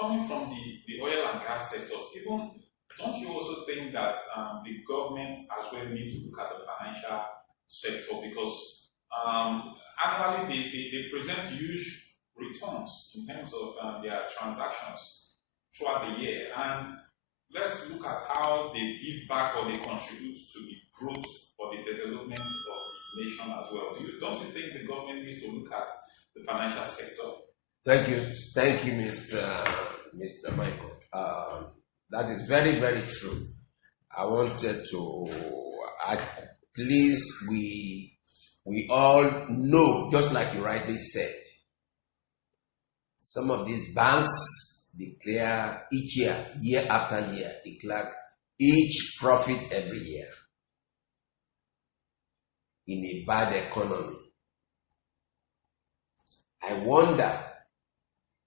coming from the oil and gas sectors, even don't you also think that the government as well need to look at the financial sector because annually they present huge returns in terms of their transactions throughout the year, and let's look at how they give back or they contribute to the growth or the development of the nation as well. Don't you think the government needs to look at the financial sector? Thank you, Mr. Michael. That is very, very true. I wanted to, at least we all know, just like you rightly said, some of these banks declare each year after year, declare each profit every year in a bad economy. I wonder,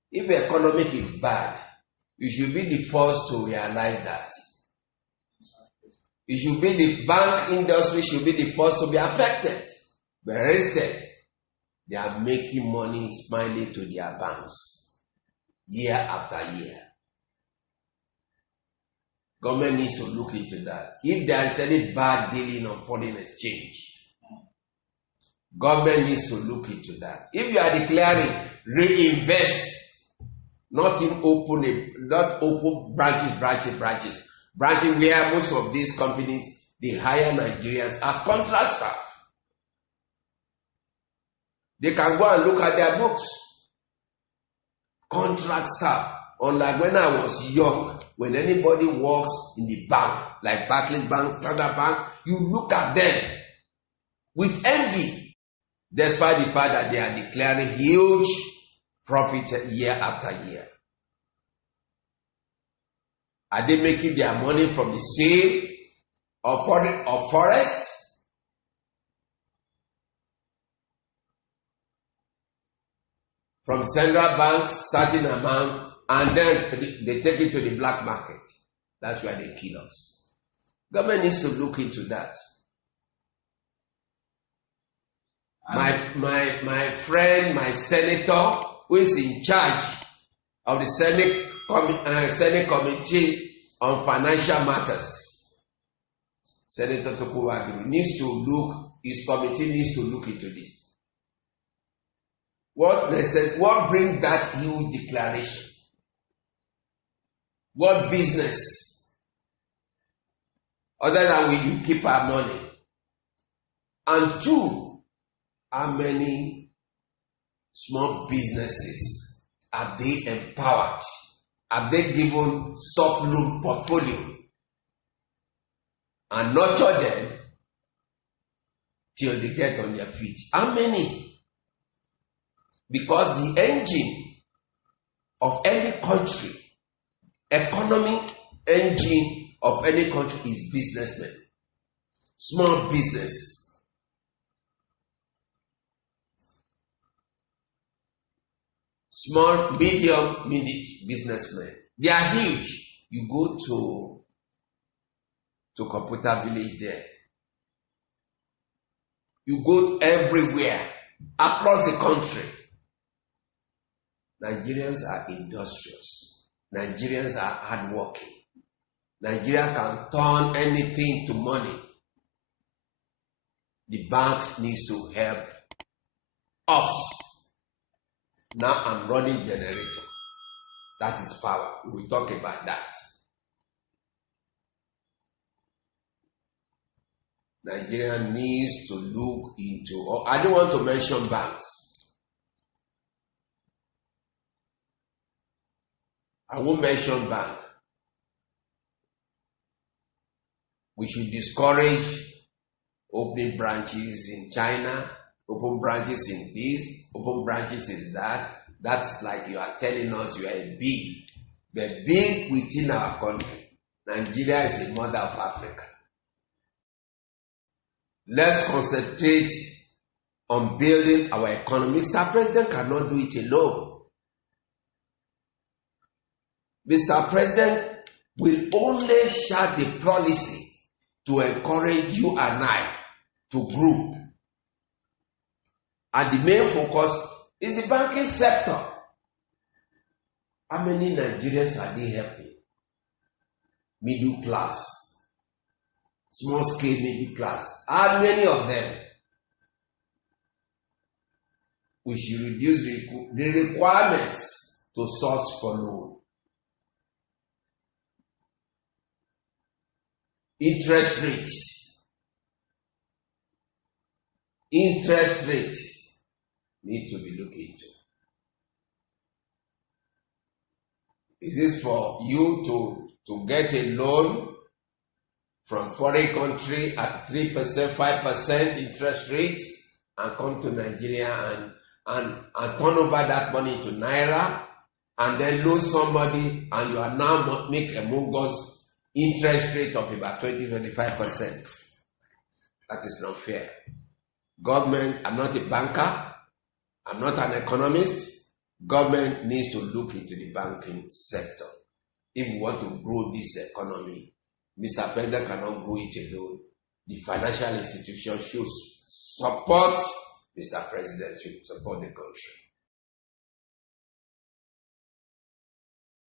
if the economic is bad, you should be the first to realize that. It should be the bank industry should be the first to be affected. But instead, they are making money smiling to their banks year after year. Government needs to look into that. If there is any bad dealing on foreign exchange, government needs to look into that. If you are declaring reinvest, not open branches where most of these companies they hire Nigerians as contract staff. They can go and look at their books. Contract staff. Unlike when I was young, when anybody works in the bank, like Barclays Bank, Standard Bank, you look at them with envy, despite the fact that they are declaring huge profit year after year. Are they making their money from the sale of forest? From central banks, certain amount, and then they take it to the black market. That's where they kill us. Government needs to look into that. My friend, my senator, who is in charge of the Senate Committee on Financial Matters, Senator Tokunbo Abiru, his committee needs to look into this. What brings that huge declaration? What business? Other than we keep our money. And two, how many small businesses have they empowered? Have they given soft loan portfolio and nurture them till they get on their feet? How many? Because the engine of any country, economic engine of any country is businessmen, small business. Small, medium businessmen. They are huge. You go to Computer Village there. You go everywhere, across the country. Nigerians are industrious. Nigerians are hardworking. Nigeria can turn anything to money. The banks needs to help us. Now I'm running generator. That is power. We will talk about that. Nigeria needs to look into, I don't want to mention banks. I won't mention bank. We should discourage opening branches in China, open branches in this, open branches in that. That's like you are telling us you are big within our country. Nigeria is the mother of Africa. Let's concentrate on building our economy. Mr. President cannot do it alone. Mr. President will only share the policy to encourage you and I to grow. And the main focus is the banking sector. How many Nigerians are they helping? Middle class, small scale middle class. How many of them? We should reduce the requirements to source for loan. Interest rates needs to be looked into. Is this for you to get a loan from foreign country at 3%, 5% interest rate and come to Nigeria and turn over that money into naira and then loan somebody and you are now make a mungus interest rate of about 20-25%. That is not fair. Government, I'm not a banker, I'm not an economist. Government needs to look into the banking sector. If we want to grow this economy, Mr. President cannot grow it alone. The financial institution should support Mr. President, should support the country.